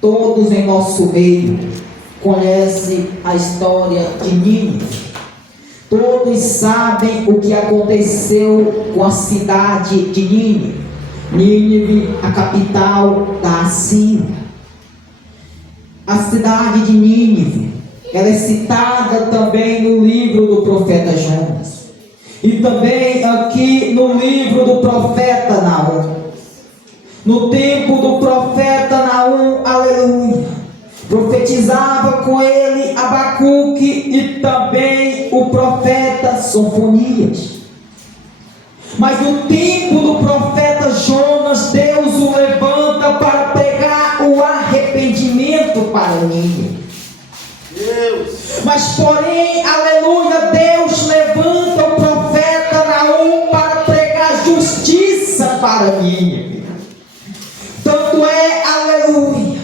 Todos em nosso meio conhecem a história de Nínive. Todos sabem o que aconteceu com a cidade de Nínive. Nínive, a capital da Assíria. A cidade de Nínive, ela é citada também no livro do profeta Jonas. E também aqui no livro do profeta Naum. No tempo do profeta Naum, aleluia, profetizava com ele Abacuque e também o profeta Sofonias. Mas no tempo do profeta Jonas, Deus o levanta para pregar o arrependimento para Nínive. Mas porém, aleluia, Deus levanta o profeta Naum para pregar justiça para Nínive. Tanto é, aleluia,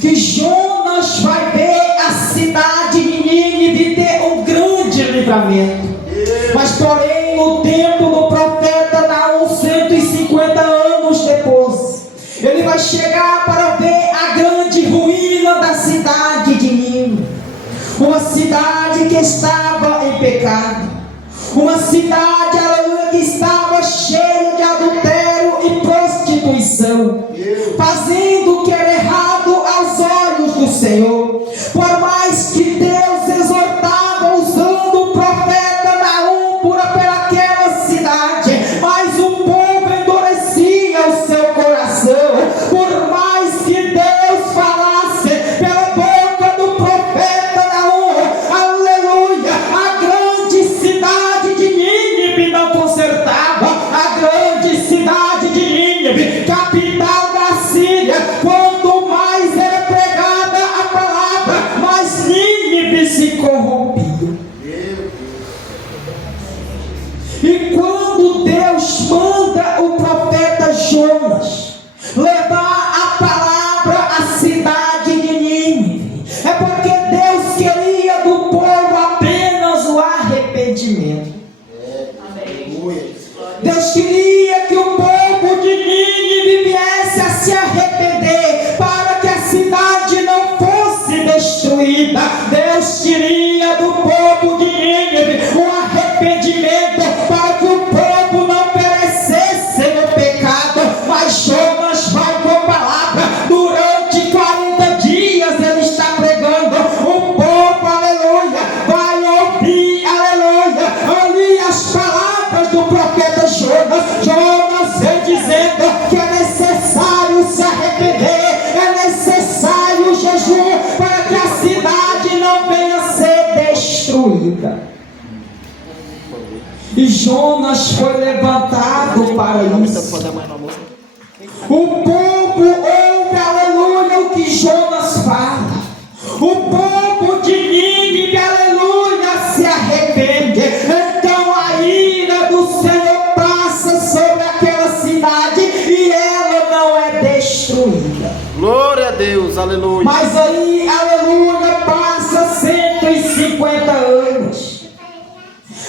que Jonas vai ver a cidade de Nínive ter um grande livramento. Mas porém, no tempo do profeta Naum, 150 anos depois, ele vai chegar para ver a grande ruína da cidade de Nínive. Uma cidade que estava em pecado. Uma cidade, aleluia, que estava cheia de adultério e prostituição, fazendo o que era errado aos olhos do Senhor. Por mais que Deus exortava usando o profeta Naum pelaquela cidade, mas o povo endurecia o seu coração. Por mais que Deus falasse pela boca do profeta Naum, aleluia, a grande cidade de Nínive não consertava. A grande cidade de Nínive, capital da Síria, quanto mais era pregada a palavra, mais Nínive se corrompia. E quando Deus manda o profeta Jonas levar a palavra à cidade de Nínive, é porque Deus queria do povo apenas o arrependimento. Deus queria que o povo de Nínive viesse a se arrepender para que a cidade não fosse destruída. Deus queria do povo de Nínive um arrependimento para que o povo não perecesse no pecado. Mas Jonas vai com a palavra. Durante 40 dias ele está pregando. O povo, aleluia, vai ouvir, aleluia, ali as palavras do profeta Jonas vem dizendo que é necessário se arrepender, é necessário jejum para que a cidade não venha a ser destruída. E Jonas foi levantado para isso. O povo ouve, aleluia, o que Jonas fala. O povo de Nínive, aleluia, se arrepende. Então a ira do Senhor passa sobre aquela cidade e ela não é destruída. Glória a Deus, aleluia. Mas aí, aleluia, passa 150 anos.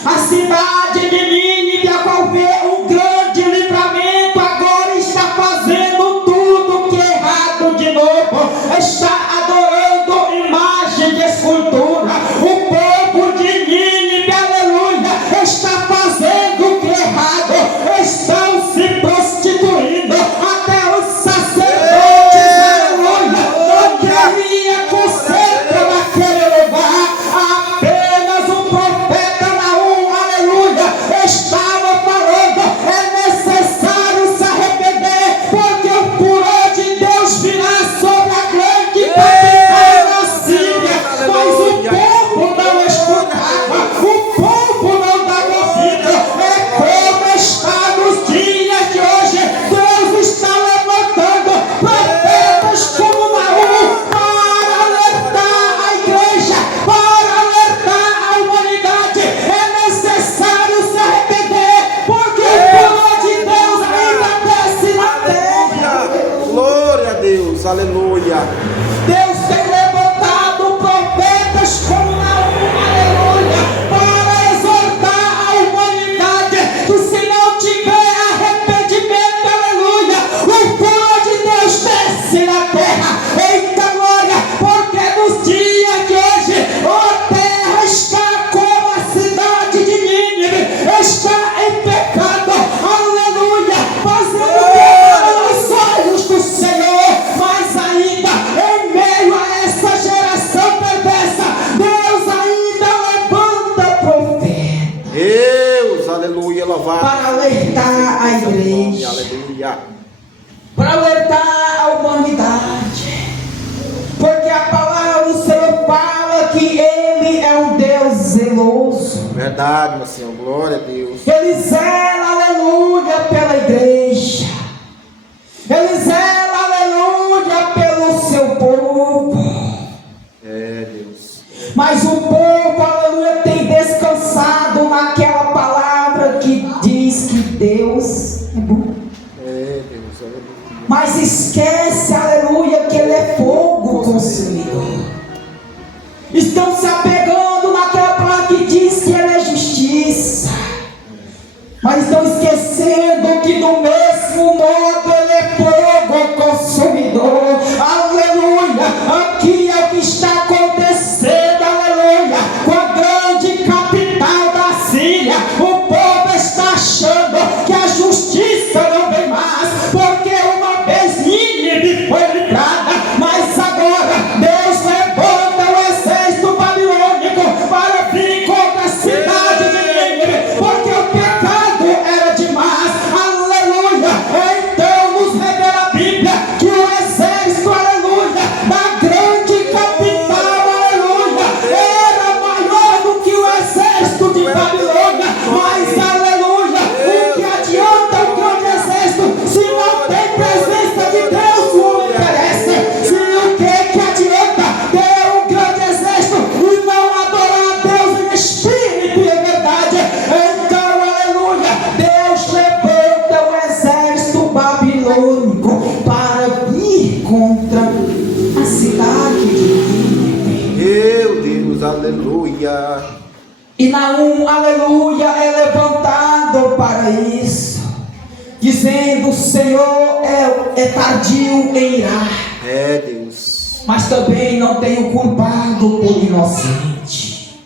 A cidade de Nínive, a qual vê um grande livramento, agora está fazendo tudo que é errado de novo. Está adorando imagem de escultura. O povo de Nínive, aleluia, está fazendo o que é errado. Estão se prostituindo. Até os sacerdotes, aleluia, não queria conserto naquele lugar. Apenas o profeta Naum, aleluia, estava falando: é necessário se arrepender, porque o furor de Deus virá sobre a grande capital da Síria. Mas o povo não escutava, o povo não dava ouvido. É como está nos dias de hoje. Deus está levantando profetas como Naum para alertar a igreja, para alertar a humanidade. É necessário se arrepender, porque o furor de Deus ainda desce na terra. Glória a Deus, aleluia. Deus tem levantado profetas como Naum, aleluia, para exortar a humanidade que se não tiver arrependimento, aleluia, o furor de Deus desce na Aleluia. Para alertar a humanidade. Porque a palavra do Senhor fala que Ele é um Deus zeloso. Verdade, meu Senhor. Glória a Deus. Ele zela, aleluia, pela igreja. Ele zela, aleluia, pelo seu povo. É, Deus. Mas o povo, aleluia, tem descansado naquela palavra que diz que Deus é bom. É, Deus. Aleluia. Mas esquece, aleluia, que Ele é fogo consumidor. Estão se apegando naquela palavra que diz que Ele é justiça. Mas estão esquecendo que do mesmo modo Ele é fogo consumidor. Aleluia. Aqui é o que está acontecendo, aleluia, com a grande capital da Síria. O povo está achando que a justiça não vem mais, porque uma vez Nínive foi livrada, mas agora Deus levanta o exército babilônico para vir contra a cidade de Nínive, porque o pecado era demais. Aleluia. Então nos revela a Bíblia que o exército, aleluia, da grande capital, aleluia, era maior do que o exército de Babilônia. Mas aleluia, o que adianta o grande exército se não tem presença de Deus? O homem perece. Se o que adianta ter um grande exército e não adorar a Deus em espírito e em verdade? Então, aleluia, Deus levanta o exército babilônico para vir contra a cidade de Nínive. Meu Deus. Aleluia. E Naum, aleluia, é levantado para isso, dizendo: o Senhor é tardio em irar, É, Deus. mas também não tem o culpado por inocente.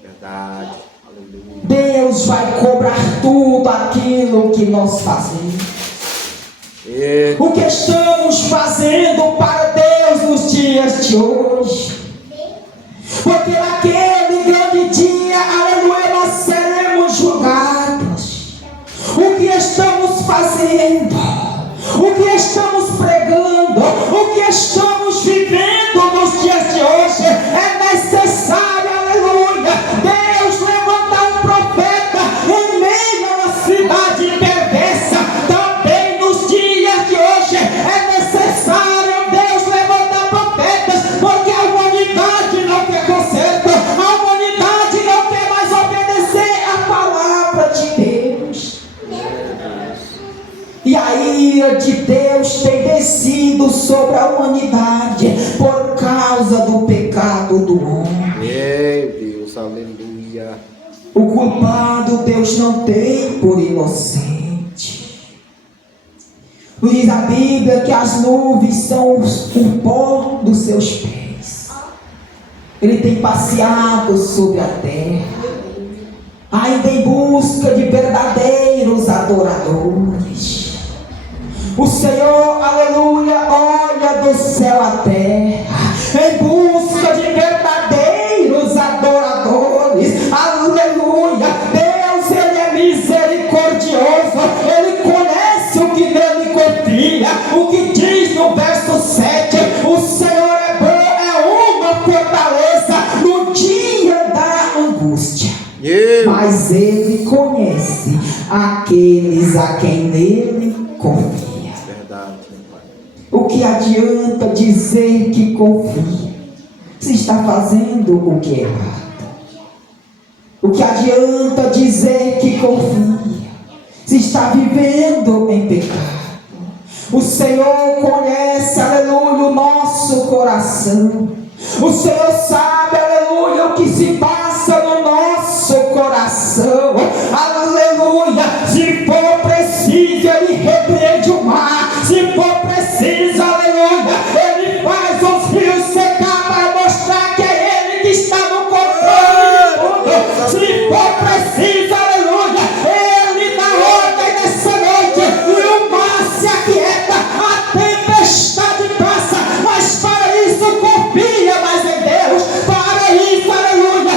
Verdade. Aleluia. Deus vai cobrar tudo aquilo que nós fazemos. É. O que estamos fazendo para Deus nos dias de hoje? Porque naquele grande dia, aleluia, nós seremos julgados. O que estamos fazendo? O que estamos pregando? O que estamos vivendo nos dias de hoje? É necessário, aleluia, Deus levantar um profeta em meio a uma cidade perversa. Também nos dias de hoje é necessário Deus levantar profetas, porque a humanidade não quer conserto, a humanidade não quer mais obedecer a palavra de Deus. E a ira de Deus tem descido sobre a humanidade por causa do pecado do homem. Meu Deus. Aleluia. O culpado Deus não tem por inocente. Diz a Bíblia que as nuvens são o pó dos seus pés. Ele tem passeado sobre a terra, ainda em busca de verdadeiros adoradores. O Senhor, aleluia, olha do céu à terra, em busca de verdadeiros adoradores. Aleluia. Deus, Ele é misericordioso, Ele conhece o que nele confia. O que diz no verso 7: o Senhor é bom, é uma fortaleza no dia da angústia. Mas Ele conhece aqueles a quem nele confia. Verdade, meu Pai. O que adianta dizer que confia se está fazendo o que é errado? O que adianta dizer que confia se está vivendo em pecado? O Senhor conhece, aleluia, o nosso coração. O Senhor sabe, aleluia, o que se passa no nosso coração. Aleluia. Se for preciso, Ele repreende o mar. Se for preciso, aleluia, Ele faz os rios secar para mostrar que é Ele que está no controle de tudo. Se for preciso, aleluia, Ele dá ordem nessa noite e o mar se aquieta, a tempestade passa. Mas para isso confia mais em Deus. Para isso, aleluia,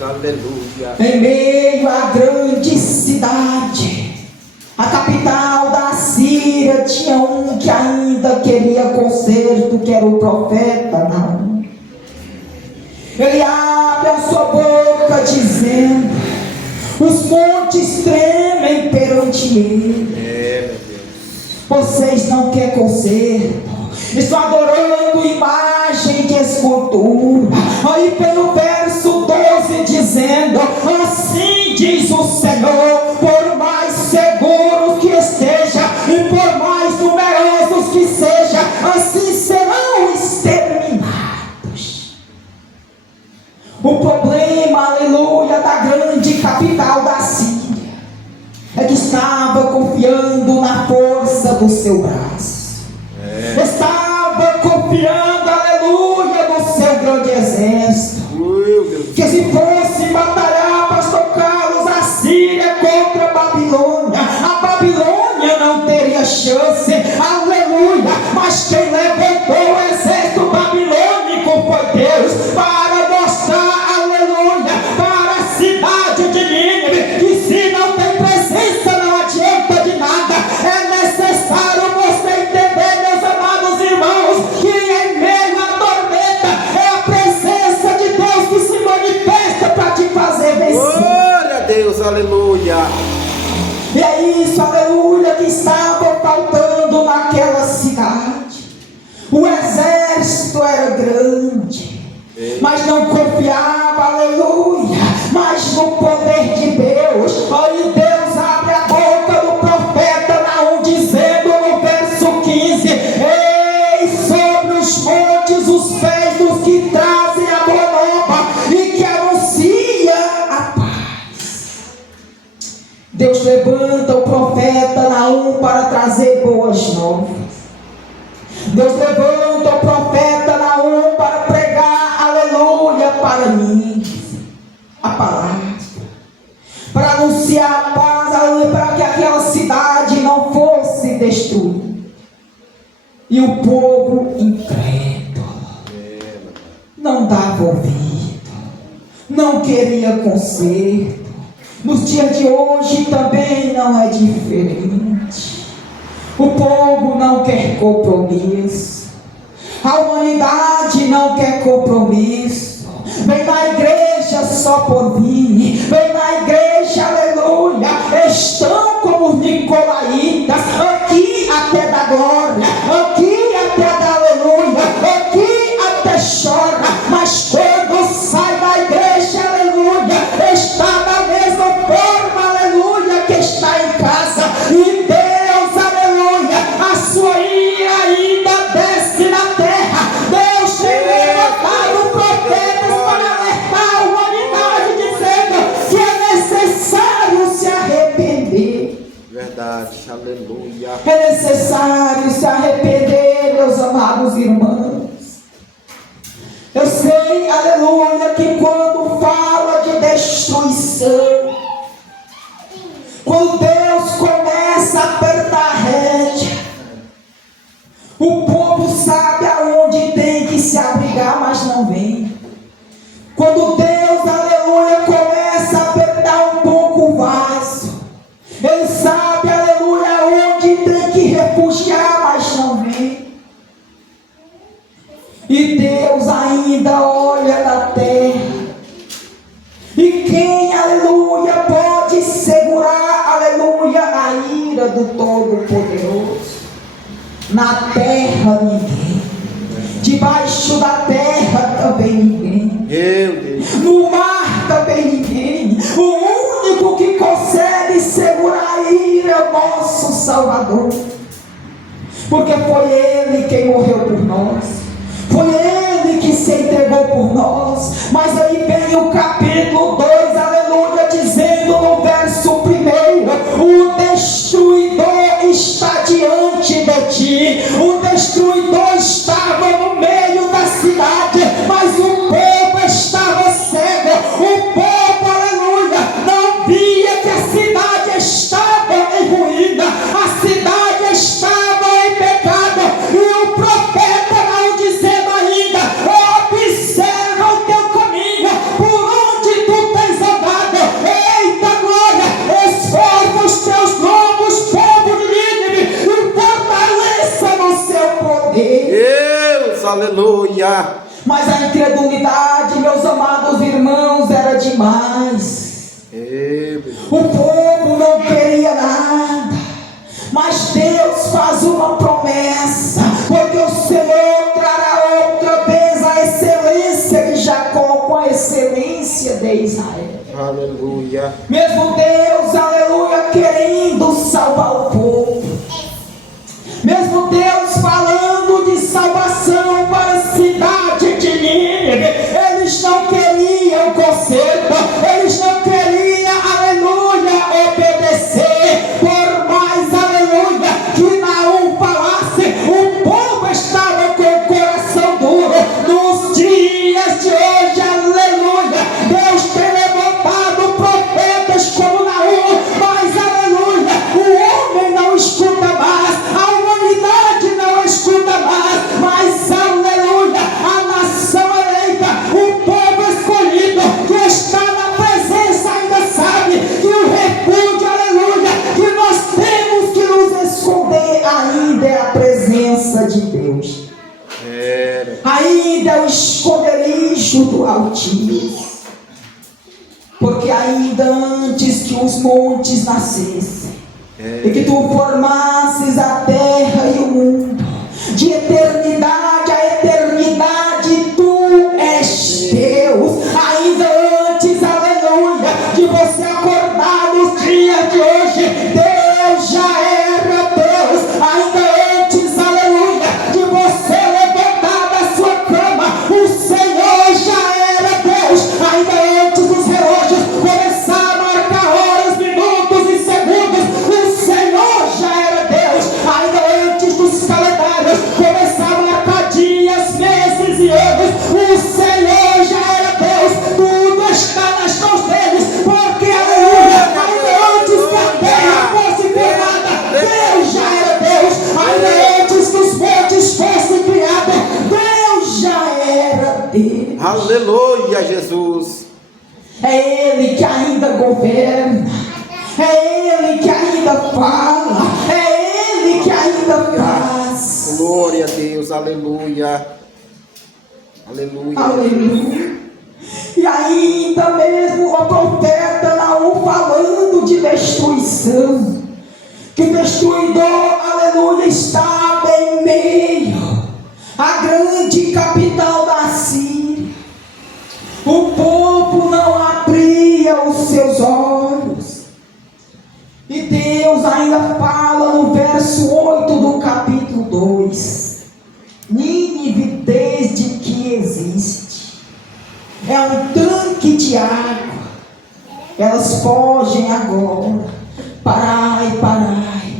Deus, aleluia. Em meio à grande cidade, a capital da Síria, tinha um que ainda queria conserto, que era o profeta Naum. Ele abre a sua boca dizendo: os montes tremem perante ele. Meu Deus. Vocês não querem conserto, estão adorando imagem de escultura. Aí pelo verso 12 dizendo: assim diz o Senhor, por mais seguros que esteja e por mais numerosos que seja, assim serão exterminados. O problema, aleluia, da grande capital da Síria é que estava confiando na força do seu braço. Estava confiando, aleluia, no seu grande exército. Que se fosse batalhar, pastor Carlos, a Síria contra a Babilônia não teria chance, aleluia. Mas quem levantou o exército babilônico foi Deus, para mostrar, aleluia, para a cidade de Nínive, que se não tem presença não adianta de nada. É necessário você entender, meus amados irmãos, que em meio à tormenta é a presença de Deus que se manifesta para te fazer vencer. Glória a Deus, aleluia. E é isso, aleluia, que estava faltando naquela cidade. O exército era grande, mas não confiava, aleluia, mas no poder de Deus. Aí Deus abre a boca do profeta Naum dizendo no verso 15: eis sobre os montes os pés dos que trazem a boa nova e que anuncia a paz. Deus levanta o profeta Naum para trazer boas novas. Deus levanta o profeta Naum para pregar, aleluia, para mim a palavra, para anunciar a paz, aleluia, para que aquela cidade não fosse destruída. E o povo incrédulo não dava ouvido, não queria conserto. Nos dias de hoje também não é diferente. O povo não quer compromisso, a humanidade não quer compromisso. Vem na igreja só por vir, vem na igreja, aleluia. Estão como os nicolaítas, aqui até da glória, aqui até da aleluia, aqui até chora, mas quando sai da igreja, aleluia, está da mesma forma, aleluia, que está em casa. E Deus, aleluia, a sua ira ainda desce na terra. Deus tem levantado profetas para alertar a humanidade, dizendo que é necessário se arrepender. Verdade, aleluia. É necessário se arrepender, meus amados irmãos. Eu sei, aleluia, que quando fala de destruição, quando Deus começa a apertar a rédea, o povo sabe aonde tem que se abrigar, mas não vem. Quando Deus, aleluia, começa a apertar um pouco o vaso, Ele sabe, aleluia, onde tem que refugiar, mas não vem. E Deus ainda olha na terra. E quem, aleluia, pode segurar, aleluia, a ira do Todo-Poderoso? Na terra ninguém, debaixo da terra também ninguém, Meu Deus. no mar também ninguém. O único que consegue segurar a ira é o nosso Salvador, porque foi Ele quem morreu por nós, foi Ele que se entregou por nós. Mas aí vem o capítulo 2, aleluia, dizendo no verso 1: o destruidor está diante de ti. O destruidor estava no meio da cidade, mas o povo estava cego. O povo, aleluia, não via que a cidade estava em ruína, a cidade estava em pecado. E o profeta não dizendo ainda: observa o teu caminho, por onde Aleluia. Mas a incredulidade, meus amados irmãos, era demais. O povo não queria nada. Mas Deus faz uma promessa, porque o Senhor trará outra vez a excelência de Jacó com a excelência de Israel. Aleluia. Mesmo Deus, aleluia, querendo salvar o povo. Mesmo Deus falando de salvação para a cidade de Nínive, eles não queriam conserto, eles não queriam, aleluia, obedecer. Por mais, aleluia, que Naum falasse, o povo estava com o coração duro. Nos dias de hoje, aleluia, Deus tem levantado profetas como Naum, mas, aleluia, o homem não escuta mais, a humanidade não escuta mais, mas, aleluia, a nação eleita, o povo escolhido, que está na presença, ainda sabe que o refúgio, aleluia, que nós temos que nos esconder ainda é a presença de Deus. Ainda é o esconderijo do Altíssimo. Porque ainda antes que os montes nascessem, e que tu formasses a terra e o mundo, de eternidade a eternidade, tu és Deus. Ainda antes, aleluia, de você acordar nos dias de hoje, Deus já era Deus. Ainda antes, aleluia, de você levantar da sua cama, o Senhor já era Deus. Ainda antes dos relógios começar a marcar horas, minutos e segundos, o Senhor já era Deus. Ainda antes dos calendários começar a marcar dias, meses e anos, o Senhor já era Deus. Tudo está nas mãos deles, porque, aleluia, ainda antes que a terra fosse criada, Deus já era Deus. Ainda antes que os montes fossem criados, Deus já era Deus. Aleluia, Jesus. É Ele que ainda governa, é Ele que ainda fala, é Ele que ainda faz. Glória a Deus. Aleluia. Aleluia. Aleluia. E ainda mesmo o profeta Naum falando de destruição, que o destruidor, aleluia, estava em meio à grande capital da Síria. O povo não abria os seus olhos. E Deus ainda fala no verso 8 do capítulo 2: Nínive, desde que existe, é um tanque de água. Elas fogem agora. Parai, parai,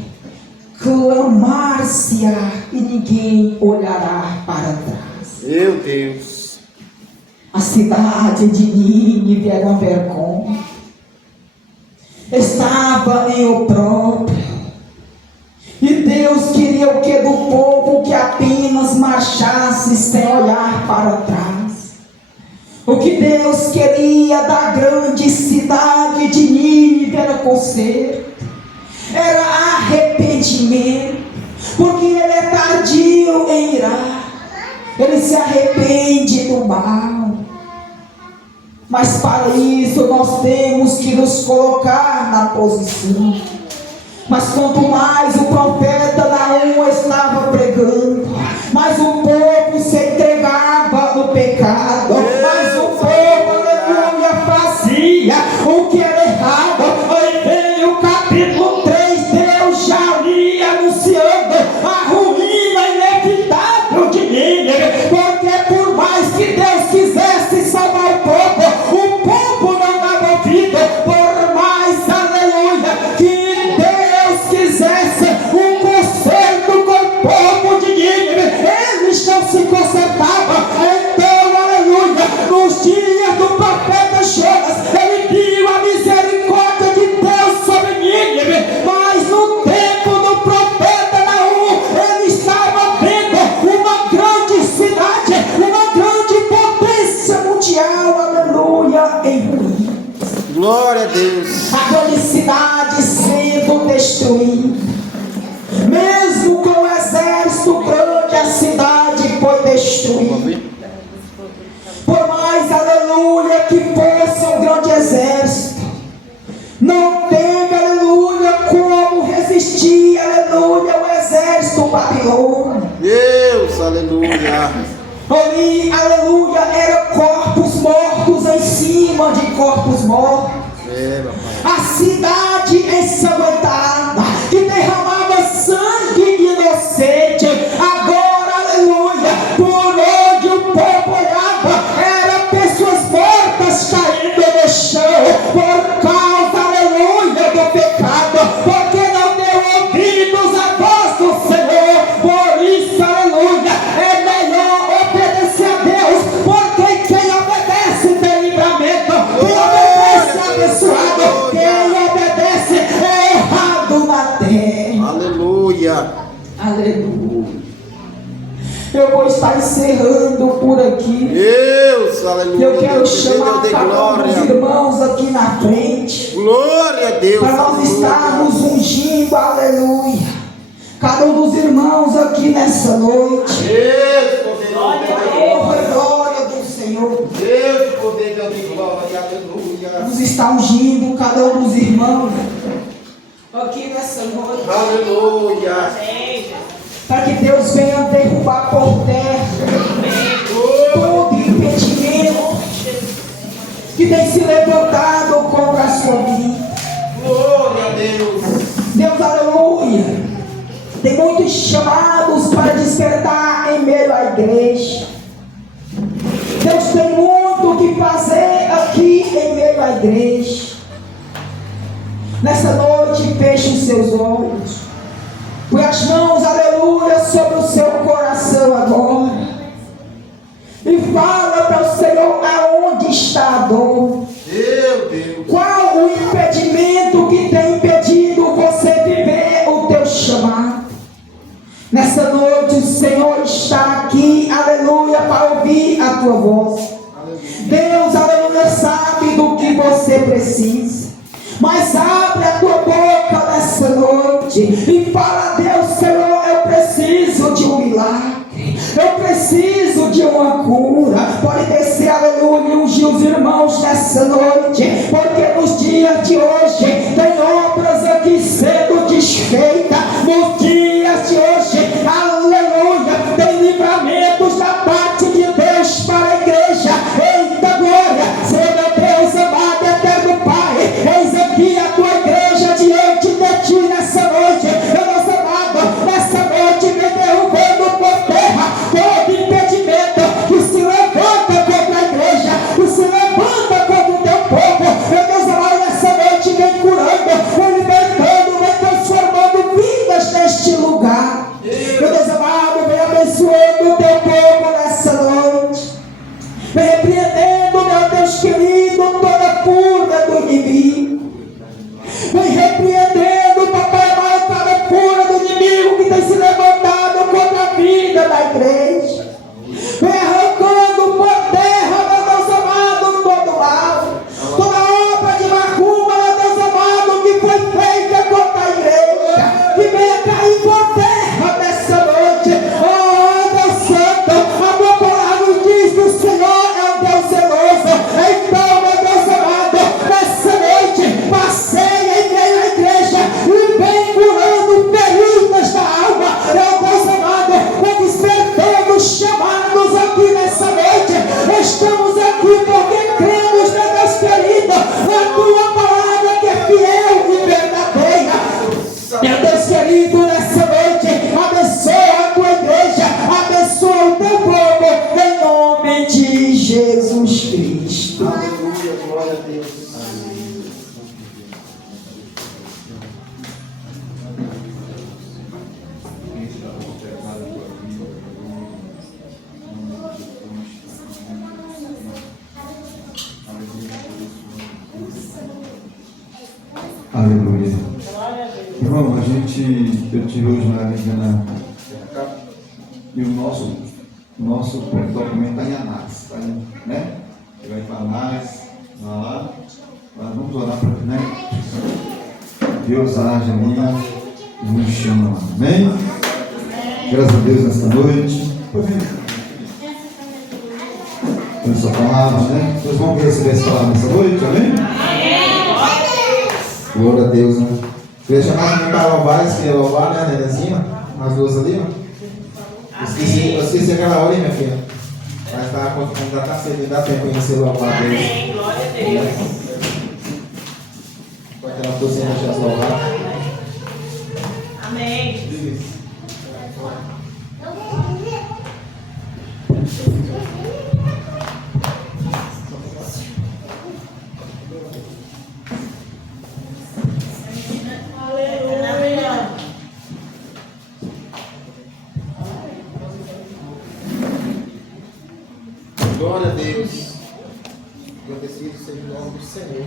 clamar-se-á e ninguém olhará para trás. Meu Deus. A cidade de Nínive era uma vergonha. Estava em opróbrio. E Deus queria o que do povo? Que apenas marchasse sem olhar para trás. O que Deus queria da grande cidade de Nínive era conserto, era arrependimento, porque ele é tardio em irar, ele se arrepende do mal. Mas para isso nós temos que nos colocar na posição. Mas quanto mais o profeta Naum estava pregando, mais o povo se entregava no pecado, mais o povo, aleluia, fazia o que era errado. Aí vem o capítulo 3, Deus já ali anunciando a ruína inevitável de Nínive, porque por mais que Deus quisesse salvar o povo não dava ouvido. Por mais, aleluia, que Deus quisesse um conserto com o povo de Nínive, eles não se consertavam. Então, aleluia, nos dias do profeta Jonas, ele viu a misericórdia de Deus sobre Nínive, mas no tempo do profeta Naum, ele estava vendo uma grande cidade, uma grande potência mundial, aleluia, em ruínas. Glória a Deus. A grande cidade sendo destruída. aleluia, que fosse um grande exército. Não teve, aleluia, como resistir, aleluia, o exército babilônico. Deus, aleluia. Ali, aleluia, eram corpos mortos em cima de corpos mortos. A cidade ensanguentada, que derramava sangue inocente. Agora, aleluia, por onde o povo olhava, eram pessoas mortas caindo no chão, por causa, aleluia, do pecado, porque não deu ouvidos à voz do Senhor. Por isso, aleluia, é melhor obedecer a Deus, porque quem obedece tem livramento, quem obedece é abençoado, quem obedece é honrado na terra. Aleluia. Aleluia. Eu vou estar encerrando por aqui. Deus, aleluia. Eu quero Deus, chamar Deus, cada um dos glória. irmãos aqui na frente, Glória a Deus. para nós aleluia. estarmos ungindo, aleluia, cada um dos irmãos aqui nessa noite. Deus, poder, Honra e glória do Senhor. Deus, poder, Deus de glória, aleluia. Nos está ungindo cada um dos irmãos aqui nessa noite, Aleluia. para que Deus venha derrubar por terra todo impedimento que tem se levantado contra a sua vida. Glória a Deus. Deus, aleluia, tem muitos chamados para despertar em meio à igreja. Deus tem muito o que fazer aqui em meio à igreja. Nessa noite, feche os seus olhos, põe as mãos, aleluia, sobre o seu coração agora, e fala para o Senhor aonde está a dor. Meu Deus. Qual o impedimento que tem impedido você viver o teu chamado? Nessa noite o Senhor está aqui, aleluia, para ouvir a tua voz. Deus, aleluia, sabe do que você precisa, mas abre a tua boca nessa noite e fala a Deus: Senhor, eu preciso de um milagre, eu preciso de uma cura. Pode descer, aleluia, e ungir os irmãos nessa noite, porque nos dias de hoje tem obras aqui sendo desfeitas. Nos dias de hoje, aleluia, tem livramentos da parte de Deus para a igreja. Eita glória, Senhor Deus amado, eterno Pai, eis aqui a tua igreja diante de ti nessa noite. Eu não sou nada, nessa noite vem derrubando por terra todo impedimento que se levanta contra a igreja, que se levanta contra o teu povo. Meu Deus amado, nessa noite vem curando, vem libertando, vem transformando vidas neste lugar. Meu Deus amado, vem abençoando o teu povo nessa noite, vem repreendendo, meu Deus querido, toda fúria do inimigo. Vem repreendendo, papai amado, cada fúria do inimigo que tem se levantado contra a vida da igreja. Vem arrancando por terra, meu Deus amado, todo mal, toda obra de macumba, meu Deus amado, que foi feita contra a igreja, que venha cair por terra nessa noite. Oh Deus Santo, a tua palavra nos diz que o Senhor é um Deus zeloso. Então, meu Deus amado, nessa noite, passeia em meio à igreja e vem curando feridas da alma. Meu Deus amado, vem despertando chamados aqui nessa noite. Estamos aqui porque cremos, meu Deus querido, na tua palavra que é fiel e verdadeira. Meu Deus querido, nessa noite, abençoa a tua igreja, abençoa o teu povo, em nome de Jesus Cristo. Aleluia, glória a Deus. Aleluia. Irmão, eu tive hoje na Liga e o nosso documento está em análise, tá, né? Ele vai para análise, vai lá, vamos orar para que, né? Deus haja ali e nos chama lá, amém? Graças a Deus nessa noite. Nós sua palavra, né? Nós vamos receber essa palavra nessa noite, amém? Glória a Deus, né? Queria chamar também para louvar, se queria louvar, né, a Nenezinha? As duas ali, ó. Eu esqueci aquela hora, hein, minha filha? Mas tá, ainda tá cedo, ainda dá tempo ainda você louvar a Deus. Amém, glória a Deus. Pode ter uma coisinha deixar as louvar. Amém. Aleluia. Glória a Deus. Agradecido seja o nome do Senhor.